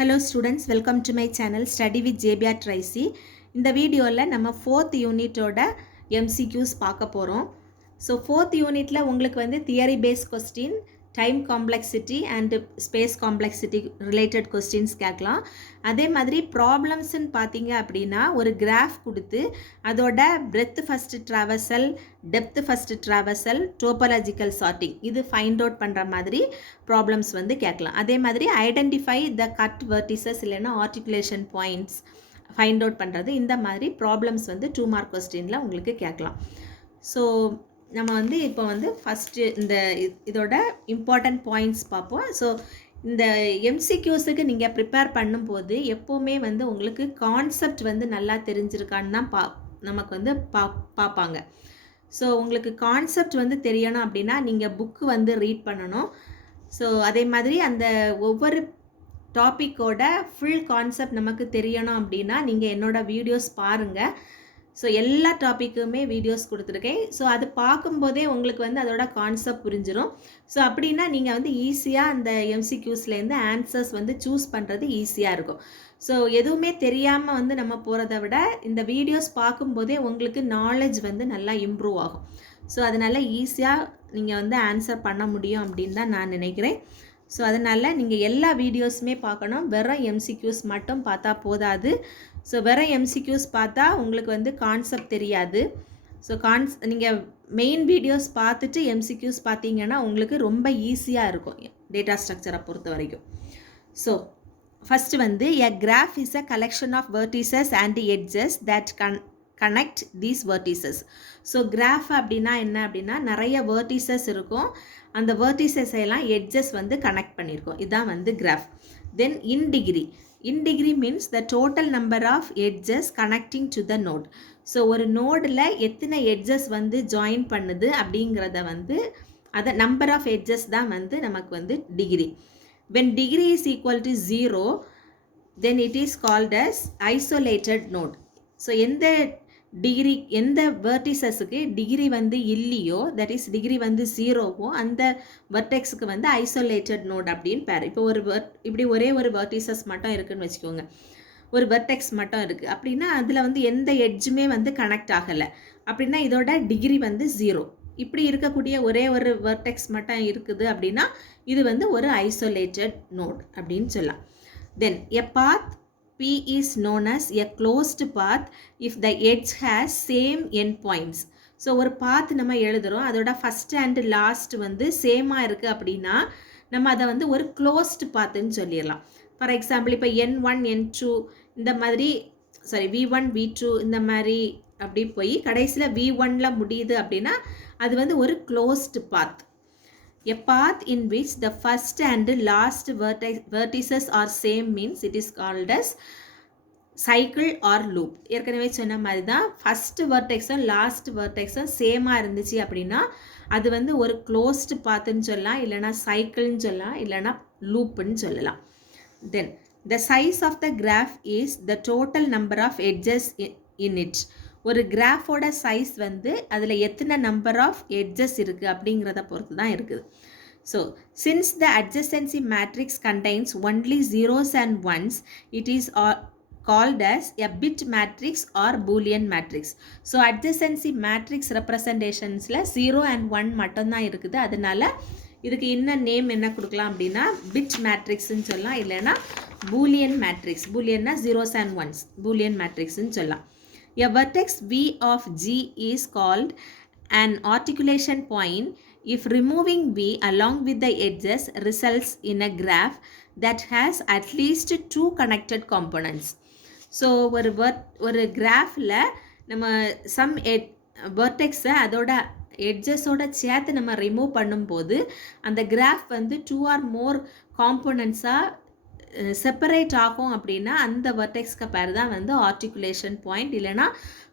Hello students, welcome to my channel Study with JBR Tracy. இந்த வீடியோவில் நம்ம 4th யூனிட்டோட MCQs பார்க்க போகிறோம். ஸோ 4th யூனிட்டில் உங்களுக்கு வந்து theory based question, time complexity and space complexity related questions கேட்கலாம். அதே மாதிரி ப்ராப்ளம்ஸ்ன்னு பார்த்தீங்க அப்படின்னா ஒரு கிராஃப் கொடுத்து அதோட breadth first traversal, depth first traversal, topological sorting இது ஃபைண்ட் அவுட் பண்ணுற மாதிரி ப்ராப்ளம்ஸ் வந்து கேட்கலாம். அதே மாதிரி ஐடென்டிஃபை த கட் வெர்டிசஸ் இல்லைன்னா ஆர்டிகுலேஷன் பாயிண்ட்ஸ் ஃபைண்ட் அவுட் பண்ணுறது, இந்த மாதிரி ப்ராப்ளம்ஸ் வந்து 2 மார்க் கொஸ்டினில் உங்களுக்கு கேட்கலாம். ஸோ நம்ம வந்து இப்போ வந்து ஃபஸ்ட்டு இதோட இம்பார்ட்டண்ட் பாயிண்ட்ஸ் பார்ப்போம். ஸோ இந்த எம்சிக்யூஸுக்கு நீங்கள் ப்ரிப்பேர் பண்ணும்போது எப்போவுமே வந்து உங்களுக்கு கான்செப்ட் வந்து நல்லா தெரிஞ்சிருக்கான்னு தான் நமக்கு வந்து பார்ப்பாங்க. ஸோ உங்களுக்கு கான்செப்ட் வந்து தெரியணும் அப்படின்னா நீங்கள் புக்கு வந்து ரீட் பண்ணணும். ஸோ அதே மாதிரி அந்த ஒவ்வொரு டாப்பிக்கோட ஃபுல் கான்செப்ட் நமக்கு தெரியணும் அப்படின்னா நீங்கள் என்னோடய வீடியோஸ் பாருங்கள். ஸோ எல்லா டாப்பிக்குமே வீடியோஸ் கொடுத்துருக்கேன். ஸோ அது பார்க்கும்போதே உங்களுக்கு வந்து அதோட கான்செப்ட் புரிஞ்சிடும். ஸோ அப்படின்னா நீங்கள் வந்து ஈஸியாக அந்த எம்சிக்யூஸ்லேருந்து ஆன்சர்ஸ் வந்து சூஸ் பண்ணுறது ஈஸியாக இருக்கும். ஸோ எதுவுமே தெரியாமல் வந்து நம்ம போகிறத விட இந்த வீடியோஸ் பார்க்கும்போதே உங்களுக்கு நாலேஜ் வந்து நல்லா இம்ப்ரூவ் ஆகும். ஸோ அதனால் ஈஸியாக நீங்கள் வந்து ஆன்சர் பண்ண முடியும் அப்படின்னு தான் நான் நினைக்கிறேன். ஸோ அதனால் நீங்கள் எல்லா வீடியோஸுமே பார்க்கணும். வெறும் எம்சிக்யூஸ் மட்டும் பார்த்தா போதாது. ஸோ வெறும் எம்சிக்யூஸ் பார்த்தா உங்களுக்கு வந்து கான்செப்ட் தெரியாது. ஸோ நீங்கள் மெயின் வீடியோஸ் பார்த்துட்டு எம்சிக்யூஸ் பார்த்தீங்கன்னா உங்களுக்கு ரொம்ப ஈஸியாக இருக்கும் டேட்டா ஸ்ட்ரக்சரை பொறுத்த வரைக்கும். ஸோ ஃபஸ்ட்டு வந்து a graph is a collection of vertices and edges that connect these vertices. So graph அப்படின்னா என்ன அப்படின்னா நிறைய வெர்டிசஸ் இருக்கும். அந்த வெர்டிசஸ் எல்லாம் எட்ஜஸ் வந்து கனெக்ட் பண்ணியிருக்கோம். இதுதான் வந்து graph. Then in degree means the total number of edges connecting to the node. So ஒரு நோடில் எத்தனை எட்ஜஸ் வந்து ஜாயின் பண்ணுது அப்படிங்கிறத வந்து அதை நம்பர் ஆஃப் எட்ஜஸ் தான் வந்து நமக்கு வந்து degree. When degree is equal to 0 then it is called as isolated node. So எந்த வெர்டிசஸுக்கு டிகிரி வந்து இல்லையோ, தட் இஸ் டிகிரி வந்து 0வோ அந்த வெர்டெக்ஸுக்கு வந்து ஐசோலேட்டட் நோட் அப்படின்னு பேர். இப்போ இப்படி ஒரே ஒரு வெர்டிசஸ் மட்டும் இருக்குதுன்னு வச்சுக்கோங்க, ஒரு வெர்டெக்ஸ் மட்டும் இருக்குது அப்படின்னா அதில் வந்து எந்த எட்ஜுமே வந்து கனெக்ட் ஆகலை அப்படின்னா இதோட டிகிரி வந்து 0. இப்படி இருக்கக்கூடிய ஒரே ஒரு வெர்டெக்ஸ் மட்டும் இருக்குது அப்படின்னா இது வந்து ஒரு ஐசோலேட்டட் நோட் அப்படின்னு சொல்லலாம். தென் எ பாத் P is known as a closed path if the edge has same endpoints. So ஒரு பாத் நம்ம எழுதுகிறோம், அதோட ஃபஸ்ட் அண்ட் லாஸ்ட் வந்து சேமாக இருக்குது அப்படின்னா நம்ம அதை வந்து ஒரு க்ளோஸ்டு பாத்துன்னு சொல்லிடலாம். ஃபார் எக்ஸாம்பிள் இப்போ N1 N2 இந்த மாதிரி V1 V2 இந்த மாதிரி அப்படி போய் கடைசியில் V1ல முடியுது அப்படின்னா அது வந்து ஒரு closed path. A path in which the first and last vertices are same means it is called as cycle or loop. ஏற்கனவே சொன்ன மாதிரி தான் ஃபஸ்ட்டு வெர்டெக்ஸும் லாஸ்ட் வெர்டெக்ஸும் சேமாக இருந்துச்சு அப்படின்னா அது வந்து ஒரு க்ளோஸ்டு பாத்துன்னு சொல்லலாம், இல்லைனா சைக்கிள்னு சொல்லலாம், இல்லைனா லூப்புன்னு சொல்லலாம். தென் the size of the graph is the total number of edges in it. ஒரு கிராஃபோட சைஸ் வந்து அதில் எத்தனை நம்பர் ஆஃப் எட்ஜஸ் இருக்குது அப்படிங்கிறத பொறுத்து தான் இருக்குது. So since the adjacency matrix contains only zeros and ones, it is called as a bit matrix or boolean matrix. So adjacency matrix ரெப்ரசன்டேஷன்ஸில் 0 and 1 மட்டும்தான் இருக்குது. அதனால இதுக்கு இன்னும் நேம் என்ன கொடுக்கலாம் அப்படின்னா பிட் மேட்ரிக்ஸ்ன்னு சொல்லலாம், இல்லைன்னா பூலியன் மேட்ரிக்ஸ். பூலியன்னா zeros and ones, பூலியன் மேட்ரிக்ஸ்ன்னு சொல்லலாம். A vertex V of G is called an articulation point if removing V along with the edges results in a graph that has at least 2 connected components. So ஒரு கிராஃபில் நம்ம some வெர்டெக்ஸை அதோட எட்ஜஸோட சேர்த்து நம்ம remove பண்ணும்போது அந்த graph வந்து 2 or more காம்போனன்ட்ஸாக separate ஆகும் அப்படின்னா அந்த வெர்டெக்ஸ்க்கு பேர் தான் வந்து ஆர்டிகுலேஷன் பாயிண்ட், இல்லைனா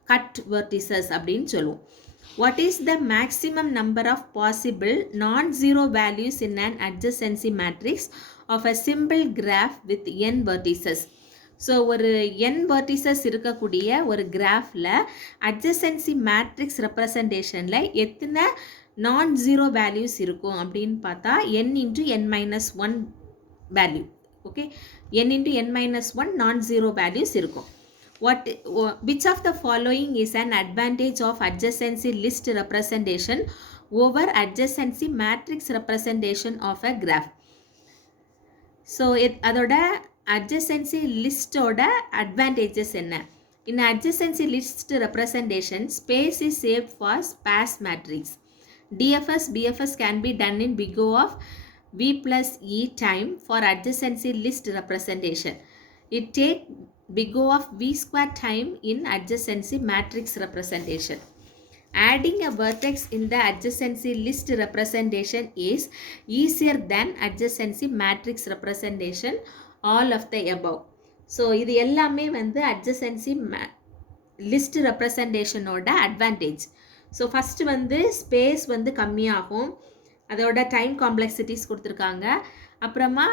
கட் வெர்டிசஸ் அப்படின்னு சொல்லுவோம். What is the maximum number of possible non-zero values in an adjacency matrix of a simple graph with n vertices. So ஒரு n வெர்டிசஸ் இருக்கக்கூடிய ஒரு கிராஃபில் அட்ஜசன்சி மேட்ரிக்ஸ் ரெப்ரசன்டேஷனில் எத்தனை non-zero வேல்யூஸ் இருக்கும் அப்படின்னு பார்த்தா n × n - 1 value. Okay. n into n minus 1 non-zero values இருக்கும். Which of the following is an advantage of adjacency list representation over adjacency matrix representation of a graph? So அதோட adjacency லிஸ்டோட advantages என்ன? In adjacency list representation, space is saved for sparse matrix. DFS, BFS can be done in big O of V plus E time for adjacency list representation. It take big O of V square time in adjacency matrix representation. Adding a vertex in the adjacency list representation is easier than adjacency matrix representation, all of the above. So இது எல்லாமே வந்து adjacency list representation ஓட advantage. So first வந்து space வந்து கம்மியாகும், அதோட time complexities கொடுத்துருக்காங்க. அப்புறமா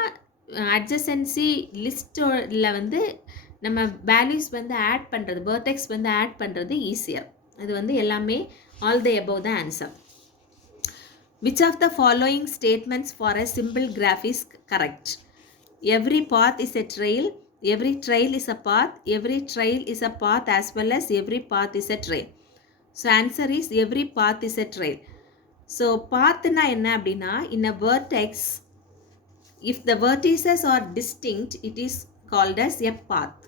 adjacency லிஸ்ட்டில் வந்து நம்ம வேல்யூஸ் வந்து ஆட் பண்ணுறது, வெர்டெக்ஸ் வந்து ஆட் பண்ணுறது ஈஸியர். இது வந்து எல்லாமே all the above the answer. Which of the following statements for a simple graph is correct? Every path is a trail, every trail is a path, every trail is a path as well as every path is a trail. So answer is every path is a trail. So pathna enna அப்படினா in a vertex, if the vertices are distinct, it is called as a path.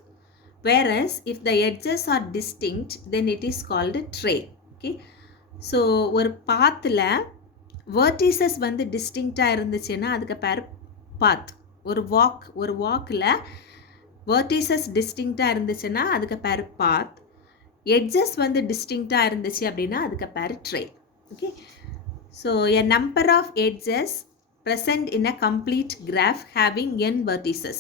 Whereas if the edges are distinct, then it is called a trail. Okay. So ஒரு பாத்தில் vertices வந்து டிஸ்டிங்க்டாக இருந்துச்சுன்னா அதுக்கு பேர் பாத். ஒரு வாக்கில் vertices டிஸ்டிங்க்டாக இருந்துச்சுன்னா அதுக்கு பேர் பாத். எட்ஜஸ் வந்து டிஸ்டிங்க்டாக இருந்துச்சு அப்படின்னா அதுக்கு பேர் trail. Okay. So a number of edges present in a complete graph having n vertices.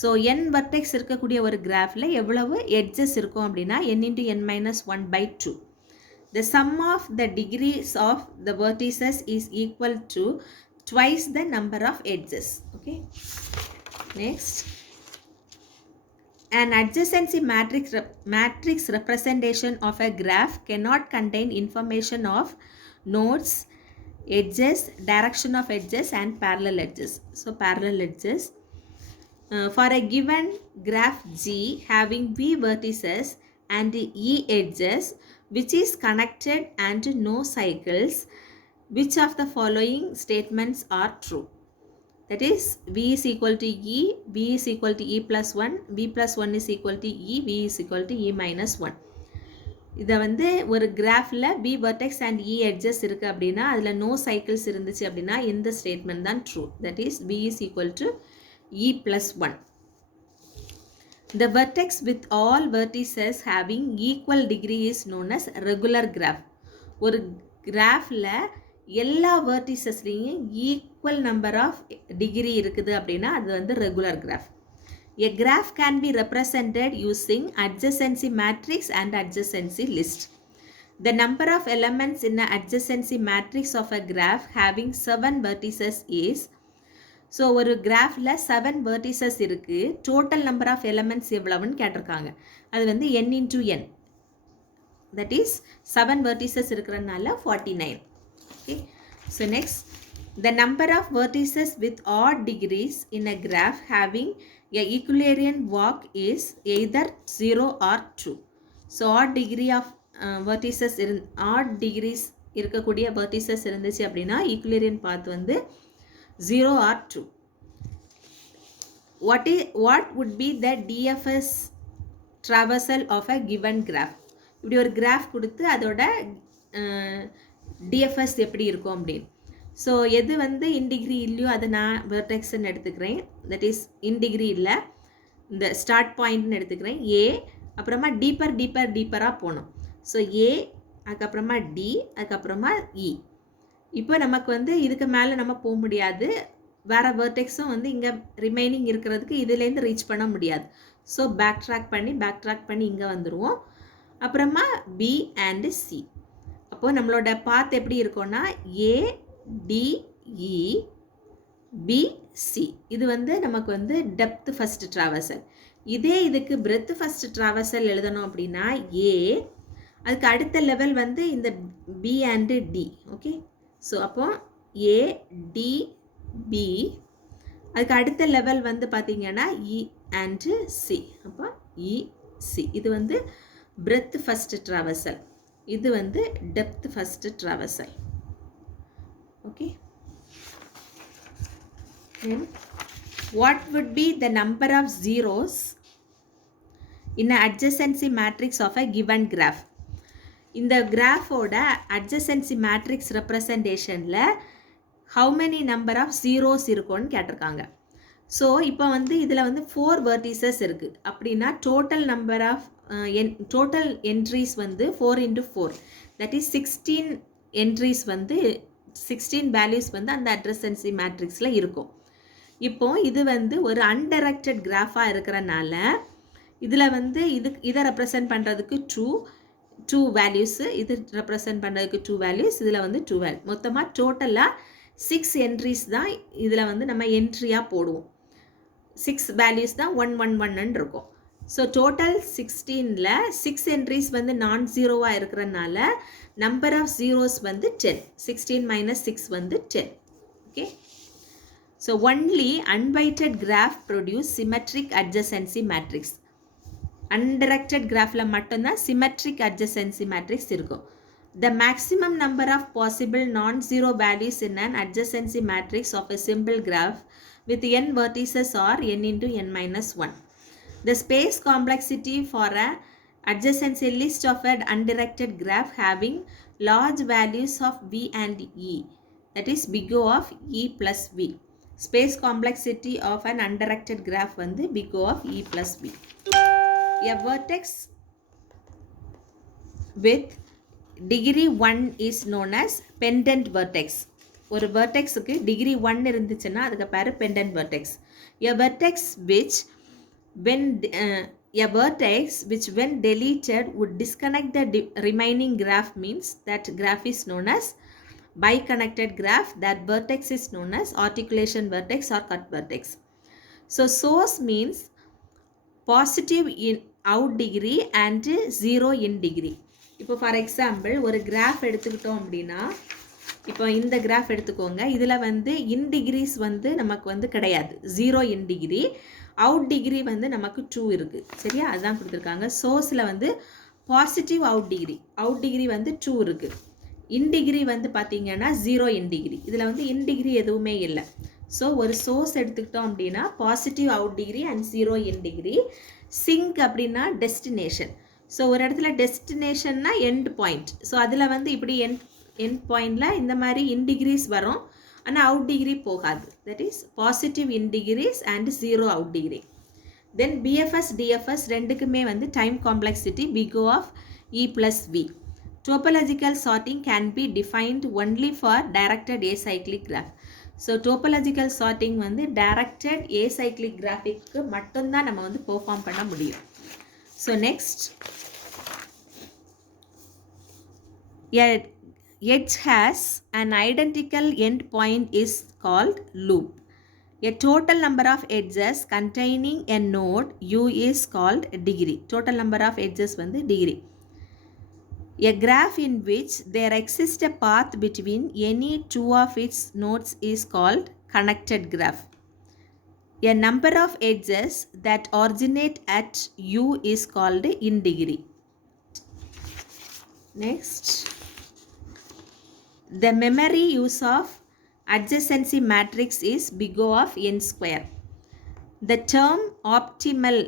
So n vertex இருக்கக்கூடிய ஒரு கிராஃபில் எவ்வளவு எட்ஜஸ் இருக்கும் அப்படின்னா n into n minus 1 by 2. The sum of the degrees of the vertices is equal to twice the number of edges. Okay. Next. An adjacency matrix representation of a graph cannot contain information of nodes, edges, direction of edges and parallel edges. So parallel edges. For a given graph G having V vertices and E edges which is connected and no cycles, which of the following statements are true? That is V is equal to E, V is equal to E plus 1, V plus 1 is equal to E, V is equal to E minus 1. இதை வந்து ஒரு கிராஃபில் V vertex and E edges இருக்குது அப்படின்னா அதில் no cycles இருந்துச்சு அப்படின்னா இந்த statement தான் true. That is V is equal to E plus 1. The vertex with all vertices having equal degree is known as regular graph. ஒரு கிராஃபில் எல்லா verticesலையும் equal number of degree இருக்குது அப்படின்னா அது வந்து regular graph. A graph can be represented using adjacency matrix and adjacency list. The number of elements in an adjacency matrix of a graph having 7 vertices is. So ஒரு கிராஃபில் 7 vertices இருக்குது, total number of elements எவ்வளவுன்னு கேட்டிருக்காங்க. அது வந்து n into n, that is 7 vertices இருக்கிறதுனால 49. Okay. So next, the number of vertices வித் odd degrees in a graph having a equilibrium walk is either 0 or 2. So odd degree of vertices odd degrees இருக்கக்கூடிய vertices இருந்துச்சு அப்படின்னா equilibrium path வந்து 0 or 2. What would be the DFS traversal of a given graph? இப்படி ஒரு graph கொடுத்து அதோட DFS எப்படி இருக்கும் அப்படின்னு. ஸோ எது வந்து இன்டிகிரி இல்லையோ அதை நான் வெர்டெக்ஸ்ன்னு எடுத்துக்கிறேன். தட் இஸ் இன்டிகிரி இல்லை, இந்த ஸ்டார்ட் பாயிண்ட்னு எடுத்துக்கிறேன் A. அப்புறமா டீப்பராக போகணும். ஸோ A, அதுக்கப்புறமா D, அதுக்கப்புறமா E. இப்போ நமக்கு வந்து இதுக்கு மேலே நம்ம போக முடியாது, வேறு வெர்டெக்ஸும் வந்து இங்கே ரிமைனிங் இருக்கிறதுக்கு இதுலேருந்து ரீச் பண்ண முடியாது. ஸோ பேக் ட்ராக் பண்ணி இங்கே வந்துடுவோம். அப்புறமா B and C. அப்போது நம்மளோட பாத் எப்படி இருக்கும்னா ADE BC. இது வந்து நமக்கு வந்து டெப்த் ஃபஸ்ட் ட்ராவர்சல். இதே இதுக்கு பிரெத் ஃபஸ்ட் ட்ராவர்சல் எழுதணும் அப்படின்னா A, அதுக்கு அடுத்த லெவல் வந்து இந்த B and D. Okay. So அப்போ ADB, அதுக்கு அடுத்த லெவல் வந்து பார்த்தீங்கன்னா இ அண்ட் சி. அப்போ இசி இது வந்து பிரெத் ஃபர்ஸ்ட் ட்ராவர்சல், இது வந்து depth first traversal. Okay, then what would be the number of zeros in an adjacency matrix of a given graph? இந்த கிராஃபோட adjacency matrix representationல how many number of zeros இருக்கும்னு கேட்டிருக்காங்க. So இப்போ வந்து இதில் வந்து 4 vertices இருக்குது. அப்படின்னா total number of total entries வந்து 4 into 4, that is 16 என்ட்ரிஸ் வந்து 16 வேல்யூஸ் வந்து அந்த adjacency matrixல இருக்கும். இப்போ இது வந்து ஒரு அன்டைரக்டட் கிராஃபாக இருக்கிறனால இதில் வந்து இதை ரெப்ரசன்ட் பண்ணுறதுக்கு டூ வேல்யூஸு, இது ரெப்ரசன்ட் பண்ணுறதுக்கு 2 வேல்யூஸ், இதில் வந்து 2 வேல்யூ, மொத்தமாக டோட்டலாக 6 என்ட்ரிஸ் தான் இதில் வந்து நம்ம என்ட்ரியாக போடுவோம். 6 வேல்யூஸ் தான் 1 1 1ன்னு இருக்கும். ஸோ டோட்டல் 16ல் 6 என்ட்ரிஸ் வந்து நான் ஜீரோவாக இருக்கிறனால நம்பர் ஆஃப் ஜீரோஸ் வந்து 10. 16 minus 6 வந்து 10. Okay, so only unweighted graph produce symmetric adjacency matrix. Undirected graphல மட்டும்தான் symmetric adjacency matrix இருக்கும். The maximum number of possible non-zero values in an adjacency matrix of a simple graph with n vertices are n into n minus 1. The space complexity for a adjacency list of an undirected graph having large values of v and e, that is big O of e plus v. Space complexity of an undirected graph வந்து big O of e plus v. A vertex with degree 1 is known as pendant vertex. ஒரு vertexக்கு degree 1 இருந்துச்சுன்னா அதுக்கு பேர் pendant vertex. A vertex which when deleted would disconnect the remaining graph means that graph is known as biconnected graph. That vertex is known as articulation vertex or cut vertex. So source means positive in out degree and 0 in degree. இப்போ for example ஒரு graph எடுத்துக்கிட்டோம் அப்படின்னா, இப்போ இந்த graph எடுத்துக்கோங்க, இதில் வந்து இன் decrease வந்து நமக்கு வந்து கிடையாது, 0 இன் டிகிரி. அவுட் டிகிரி வந்து நமக்கு 2 இருக்குது. சரியா, அதுதான் கொடுத்துருக்காங்க. சோர்ஸில் வந்து பாசிட்டிவ் அவுட் டிகிரி வந்து 2 இருக்குது. இன் டிகிரி வந்து பார்த்தீங்கன்னா 0 இன் டிகிரி. இதில் வந்து இன் டிகிரி எதுவுமே இல்லை. ஸோ ஒரு சோர்ஸ் எடுத்துக்கிட்டோம் அப்படின்னா positive out degree and 0 in degree. Sink அப்படின்னா டெஸ்டினேஷன். ஸோ ஒரு இடத்துல டெஸ்டினேஷன்னா எண்ட் பாயிண்ட். ஸோ அதில் வந்து இப்படி எண்ட் பாயிண்டில் இந்த மாதிரி இன் டிகிரிஸ் வரும், ஆனால் அவுட் டிகிரி போகாது. That is positive in decrease and 0 out degree. Then PFS TFS ரெண்டுக்குமே வந்து time complexity big O of e plus v. Topological sorting can be defined only for directed acyclic graph. So topological sorting வந்து directed acyclic கிராஃபிக்கு மட்டும்தான் நம்ம வந்து perform பண்ண முடியும். So next, edge has an identical end point is called loop. A total number of edges containing a node u is called degree. Total number of edges வந்து degree. A graph in which there exists a path between any two of its nodes is called connected graph. A number of edges that originate at u is called in degree. Next, the memory use of adjacency matrix is big O of n square. The term optimal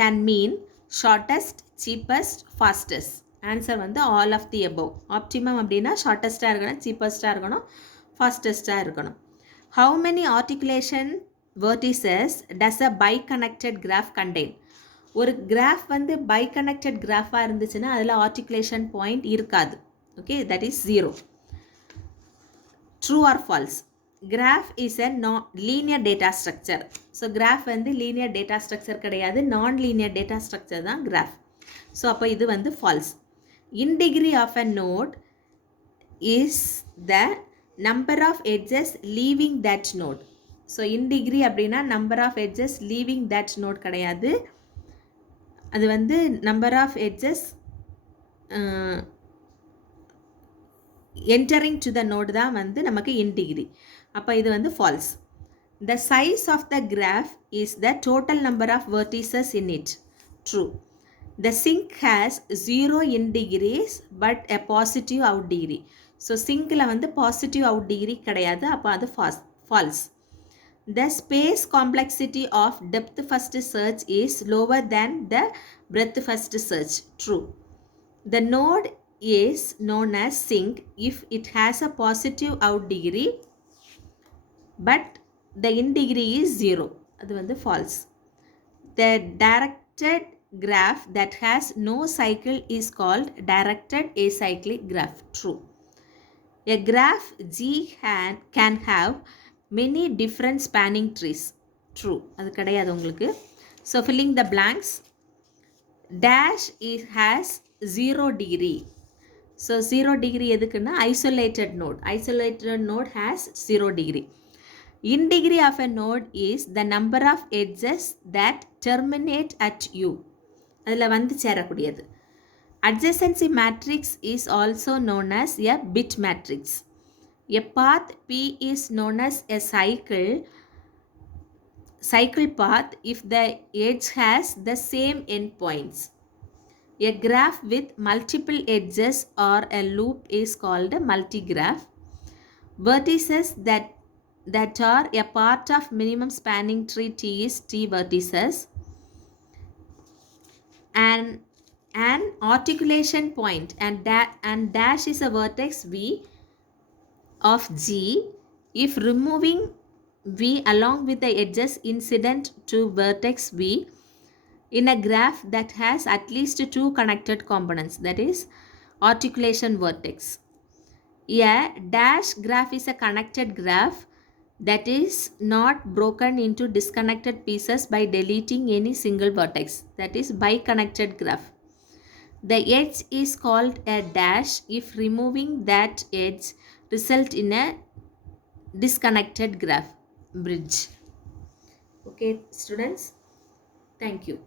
can mean shortest, cheapest, fastest. Answer வந்து all of the above. Optimum அப்படின்னா ஷார்ட்டஸ்ட்டாக இருக்கணும், சீப்பஸ்ட்டாக இருக்கணும், ஃபாஸ்டஸ்ட்டாக இருக்கணும். How many articulation vertices does a biconnected graph contain? ஒரு graph வந்து பைகனெக்டட் கிராஃபாக இருந்துச்சுன்னா அதில் ஆர்டிகுலேஷன் பாயிண்ட் இருக்காது. Okay, that is 0. True or false? Graph is a linear data structure. So graph வந்து லீனியர் டேட்டா ஸ்ட்ரக்சர் கிடையாது, நான் லீனியர் டேட்டா ஸ்ட்ரக்சர் தான் graph. So அப்போ இது வந்து false. In degree of a node is the number of edges leaving that node. So in degree அப்படின்னா number of edges leaving that node கிடையாது, அது வந்து number of edges entering to the node தான் வந்து நமக்கு in degree. அப்போ இது வந்து false. The size of the graph is the total number of vertices in it. True. The sink has 0 in degrees but a positive out degree. So sinkல வந்து positive out degree கிடையாது, அப்போ அது false. The space complexity of depth first search is lower than the breadth first search. True. The node is known as sink if it has a positive out degree but the in degree is 0. அது வந்து false. The directed graph that has no cycle is called directed acyclic graph. True. A graph G can have many different spanning trees. True. அது கிடையாது உங்களுக்கு. So filling the blanks. Dash has 0 degree. So 0 degree எதுக்குன்னா isolated node. Isolated node has 0 degree. In degree of a node is the number of edges that terminate at U. அதில் வந்து சேரக்கூடியது. Adjacency matrix is also known as a bit matrix. A path P is known as a cycle path if the edge has the same endpoints. A graph with multiple edges or a loop is called a multigraph. Vertices that are a part of minimum spanning tree T is T vertices. And an articulation point and dash is a vertex V of G if removing V along with the edges incident to vertex V in a graph that has at least 2 connected components, that is articulation vertex. A dash graph is a connected graph that is not broken into disconnected pieces by deleting any single vertex, that is biconnected graph. The edge is called a dash if removing that edge result in a disconnected graph, bridge. Okay students, thank you.